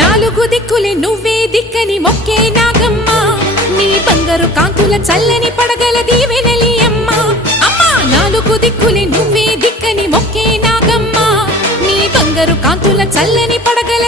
నాలుగు దిక్కులే నువ్వే దిక్కని మొక్కే నాగమ్మ నీ బంగారు కాంతుల చల్లని పడగల దీవెనలి అమ్మ అమ్మా నాలుగు దిక్కులే నువ్వే దిక్కని మొక్కే నాగమ్మ నీ బంగారు కాంతుల చల్లని పడగల